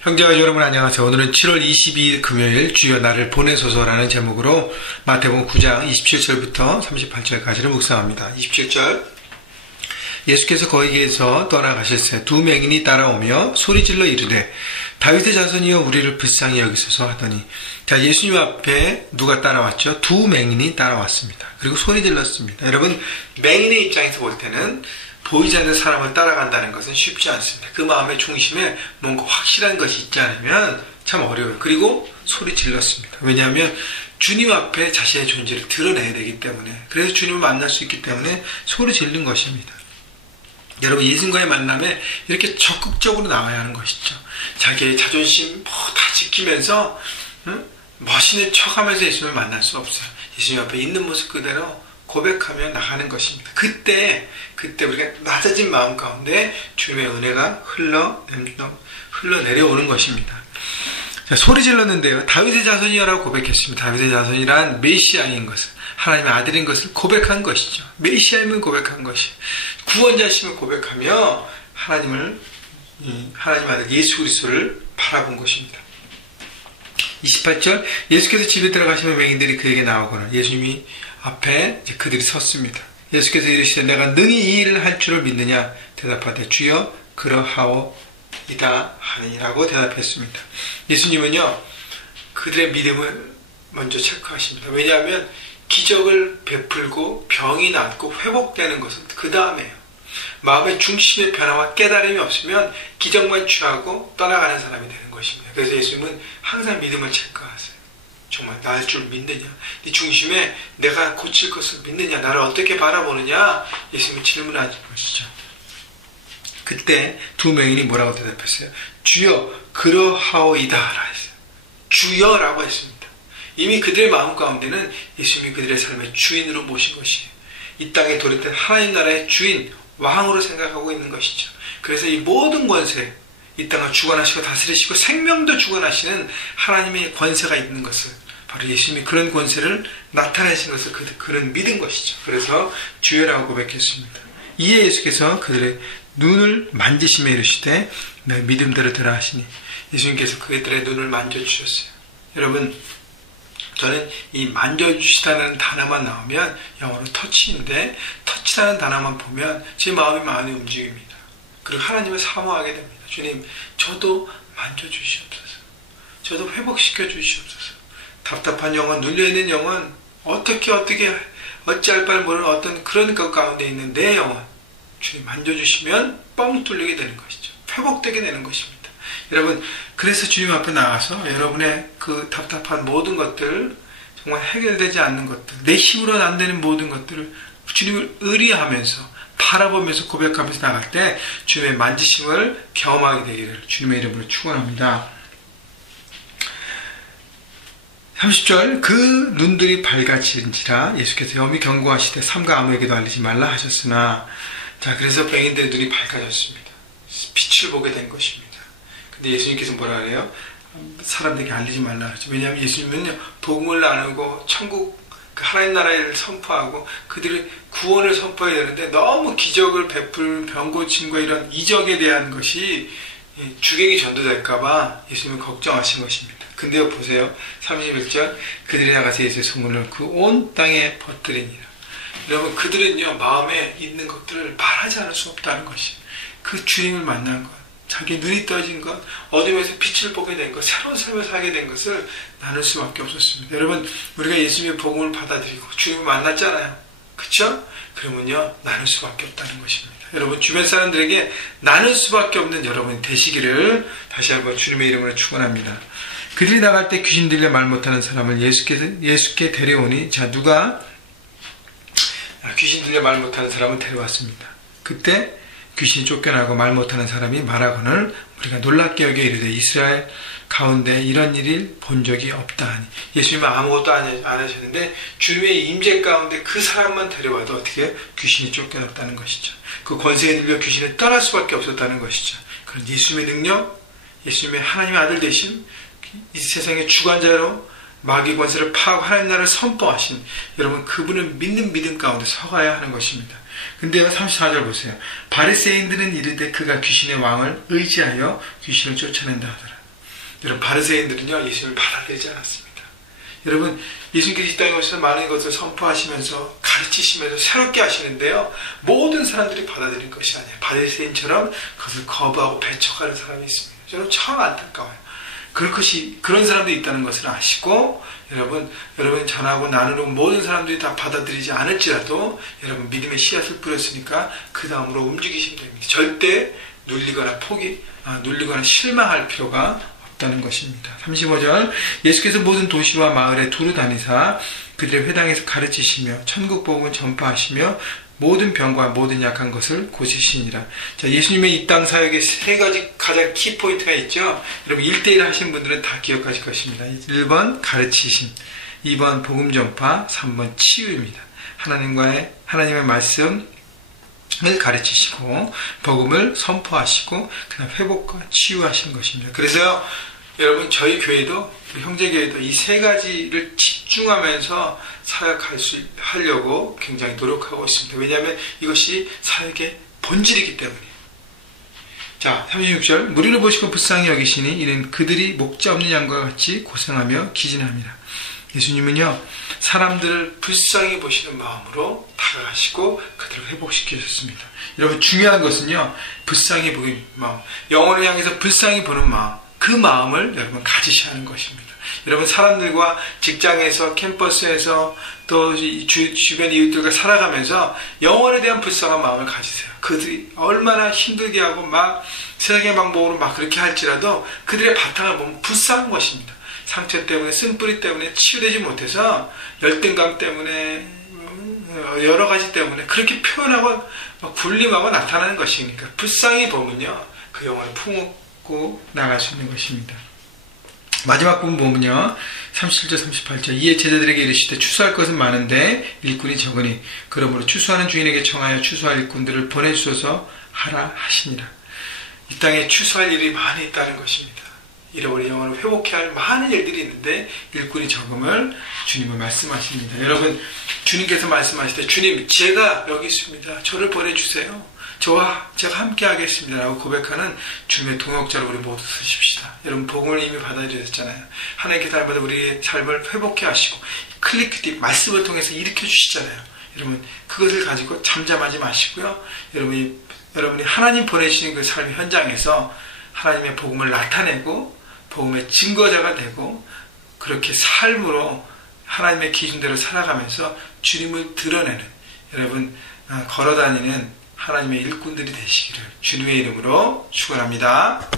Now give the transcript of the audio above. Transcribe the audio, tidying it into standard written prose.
형제와 여러분 안녕하세요. 오늘은 7월 22일 금요일 주여 나를 보내소서라는 제목으로 마태복음 9장 27절부터 38절까지를 묵상합니다. 27절 예수께서 거기에서 떠나가실새 두 맹인이 따라오며 소리질러 이르되 다윗의 자손이여 우리를 불쌍히 여기소서 하더니 자, 예수님 앞에 누가 따라왔죠? 두 맹인이 따라왔습니다. 그리고 소리질렀습니다. 여러분, 맹인의 입장에서 볼 때는 보이지 않는 사람을 따라간다는 것은 쉽지 않습니다. 그 마음의 중심에 뭔가 확실한 것이 있지 않으면 참 어려워요. 그리고 소리 질렀습니다. 왜냐하면 주님 앞에 자신의 존재를 드러내야 되기 때문에, 그래서 주님을 만날 수 있기 때문에 소리 지른 것입니다. 여러분, 예수님과의 만남에 이렇게 적극적으로 나와야 하는 것이죠. 자기의 자존심 다 지키면서 멋있는 척하면서 예수님을 만날 수 없어요. 예수님 앞에 있는 모습 그대로 고백하며 나가는 것입니다. 그때 우리가 낮아진 마음 가운데 주님의 은혜가 흘러내려오는 것입니다. 자, 소리 질렀는데요. 다윗의 자손이여라고 고백했습니다. 다윗의 자손이란 메시아인 것을, 하나님의 아들인 것을 고백한 것이죠. 메시아임을 고백한 것이, 구원자심을 고백하며 하나님 아들 예수 그리스도를 바라본 것입니다. 28절 예수께서 집에 들어가시면 맹인들이 그에게 나오거나 예수님이 앞에 그들이 섰습니다. 예수께서 이르시되 내가 능히 이 일을 할 줄을 믿느냐 대답하되 주여 그러하오이다 하니라고 대답했습니다. 예수님은요 그들의 믿음을 먼저 체크하십니다. 왜냐하면 기적을 베풀고 병이 낫고 회복되는 것은 그 다음에요. 마음의 중심의 변화와 깨달음이 없으면 기적만 취하고 떠나가는 사람이 되는 것입니다. 그래서 예수님은 항상 믿음을 체크하세요. 정말 나 할 줄 믿느냐? 네 중심에 내가 고칠 것을 믿느냐? 나를 어떻게 바라보느냐? 예수님이 질문하는 것이죠. 그때 두 맹인이 뭐라고 대답했어요? 주여 그러하오이다 라 했어요. 주여라고 했습니다. 이미 그들의 마음 가운데는 예수님이 그들의 삶의 주인으로 모신 것이에요. 이 땅에 도래된 하나님 나라의 주인, 왕으로 생각하고 있는 것이죠. 그래서 이 모든 권세, 이 땅을 주관하시고 다스리시고 생명도 주관하시는 하나님의 권세가 있는 것을, 바로 예수님이 그런 권세를 나타내신 것을 그런 믿은 것이죠. 그래서 주여라고 고백했습니다. 이에 예수께서 그들의 눈을 만지시며 이르시되 내 믿음대로 되라 하시니 예수님께서 그들의 눈을 만져주셨어요. 여러분, 저는 이 만져주시다는 단어만 나오면 영어로 터치인데, 터치라는 단어만 보면 제 마음이 많이 움직입니다. 그리고 하나님을 사모하게 됩니다. 주님, 저도 만져주시옵소서. 저도 회복시켜 주시옵소서. 답답한 영혼, 눌려있는 영혼, 어찌할 바를 모르는 어떤 그런 것 가운데 있는 내 영혼, 주님 만져주시면 뻥 뚫리게 되는 것이죠. 회복되게 되는 것입니다. 여러분, 그래서 주님 앞에 나가서 여러분의 그 답답한 모든 것들, 정말 해결되지 않는 것들, 내 힘으로는 안 되는 모든 것들을 주님을 의리하면서 바라보면서 고백하면서 나갈 때 주님의 만지심을 경험하게 되기를 주님의 이름으로 축원합니다. 30절 그 눈들이 밝아지는지라 예수께서 염히 경고하시되 삼가 아무에게도 알리지 말라 하셨으나, 자, 그래서 맹인들의 눈이 밝아졌습니다. 빛을 보게 된 것입니다. 근데 예수님께서 뭐라 그래요? 사람들에게 알리지 말라 하죠. 왜냐하면 예수님은요 복음을 나누고 천국 하나님 나라를 선포하고 그들의 구원을 선포해야 되는데, 너무 기적을 베풀 병 고침과 이런 이적에 대한 것이 주객이 전도될까봐 예수님은 걱정하신 것입니다. 근데요 보세요, 31절 그들이 나가서 예수의 소문을 그 온 땅에 퍼뜨리니라. 여러분, 그들은요 마음에 있는 것들을 말하지 않을 수 없다는 것이, 그 주님을 만난 것, 자기 눈이 떠진 것, 어둠에서 빛을 보게 된 것, 새로운 삶을 살게 된 것을 나눌 수밖에 없었습니다. 여러분, 우리가 예수님의 복음을 받아들이고 주님을 만났잖아요. 그렇죠? 그러면요 나눌 수밖에 없다는 것입니다. 여러분, 주변 사람들에게 나눌 수밖에 없는 여러분이 되시기를 다시 한번 주님의 이름으로 축원합니다. 그들이 나갈 때 귀신 들려 말 못하는 사람을 예수께 데려오니, 자, 누가 귀신 들려 말 못하는 사람을 데려왔습니다. 그때 귀신이 쫓겨나고 말 못하는 사람이 말하거늘 우리가 놀랍게 여겨 이르되 이스라엘 가운데 이런 일을 본 적이 없다 하니, 예수님은 아무것도 안 하셨는데 주님의 임재 가운데 그 사람만 데려와도 어떻게 귀신이 쫓겨났다는 것이죠. 그 권세에 눌려 귀신을 떠날 수밖에 없었다는 것이죠. 그런 예수님의 능력, 예수님의 하나님의 아들 되심, 이 세상의 주관자로 마귀 권세를 파하고 하나님 나라를 선포하신 여러분, 그분을 믿는 믿음 가운데 서가야 하는 것입니다. 근데요 34절 보세요. 바리새인들은 이르되 그가 귀신의 왕을 의지하여 귀신을 쫓아낸다 하더라. 여러분, 바리새인들은요 예수님을 받아들이지 않았습니다. 여러분, 예수님께서 이 땅에 오셔서 많은 것을 선포하시면서 가르치시면서 새롭게 하시는데요, 모든 사람들이 받아들인 것이 아니에요. 바리새인처럼 그것을 거부하고 배척하는 사람이 있습니다. 여러분, 참 안타까워요. 그런 사람도 있다는 것을 아시고, 여러분 전하고 나누는 모든 사람들이 다 받아들이지 않을지라도 여러분 믿음의 씨앗을 뿌렸으니까 그 다음으로 움직이시면 됩니다. 절대 눌리거나 실망할 필요가 없다는 것입니다. 35절, 예수께서 모든 도시와 마을에 두루 다니사 그들의 회당에서 가르치시며 천국 복음을 전파하시며 모든 병과 모든 약한 것을 고치시니라. 자, 예수님의 이 땅 사역에 세 가지 가장 키포인트가 있죠. 여러분 1대1 하신 분들은 다 기억하실 것입니다. 1번 가르치심, 2번 복음 전파, 3번 치유입니다. 하나님의 말씀을 가르치시고 복음을 선포하시고 그다음 회복과 치유하신 것입니다. 그래서 여러분, 저희 교회도, 우리 형제교회도 이 세 가지를 집중하면서 사역하려고 굉장히 노력하고 있습니다. 왜냐하면 이것이 사역의 본질이기 때문이에요. 자, 36절, 무리를 보시고 불쌍히 여기시니 이는 그들이 목자 없는 양과 같이 고생하며 기진합니다. 예수님은요, 사람들을 불쌍히 보시는 마음으로 다가가시고 그들을 회복시키셨습니다. 여러분, 중요한 것은요, 불쌍히 보는 마음, 영혼을 향해서 불쌍히 보는 마음, 그 마음을 여러분 가지셔야 하는 것입니다. 여러분, 사람들과 직장에서, 캠퍼스에서, 또 주변 이웃들과 살아가면서 영혼에 대한 불쌍한 마음을 가지세요. 그들이 얼마나 힘들게 하고 막 세상의 방법으로 막 그렇게 할지라도 그들의 바탕을 보면 불쌍한 것입니다. 상처 때문에, 쓴뿌리 때문에 치유되지 못해서 열등감 때문에, 여러 가지 때문에 그렇게 표현하고 굴림하고 나타나는 것이니까 불쌍히 보면요, 그 영혼을 품고 나갈 수 있는 것입니다. 마지막 부분 보면요, 37절 38절, 이에 제자들에게 이르시되 추수할 것은 많은데 일꾼이 적으니 그러므로 추수하는 주인에게 청하여 추수할 일꾼들을 보내주소서 하라 하시니라. 이 땅에 추수할 일이 많이 있다는 것입니다. 잃어버린 영혼을 회복해야 할 많은 일들이 있는데 일꾼이 적음을 주님은 말씀하십니다. 여러분, 주님께서 말씀하실 때 주님, 제가 여기 있습니다. 저를 보내주세요. 제가 함께 하겠습니다 라고 고백하는 주님의 동역자로 우리 모두 쓰십시다. 여러분, 복음을 이미 받아들였잖아요. 하나님께서 날마다 우리의 삶을 회복해 하시고 클리크딥 말씀을 통해서 일으켜 주시잖아요. 여러분, 그것을 가지고 잠잠하지 마시고요, 여러분이 하나님 보내시는 그 삶의 현장에서 하나님의 복음을 나타내고 복음의 증거자가 되고 그렇게 삶으로 하나님의 기준대로 살아가면서 주님을 드러내는, 여러분 걸어다니는 하나님의 일꾼들이 되시기를 주님의 이름으로 축원합니다.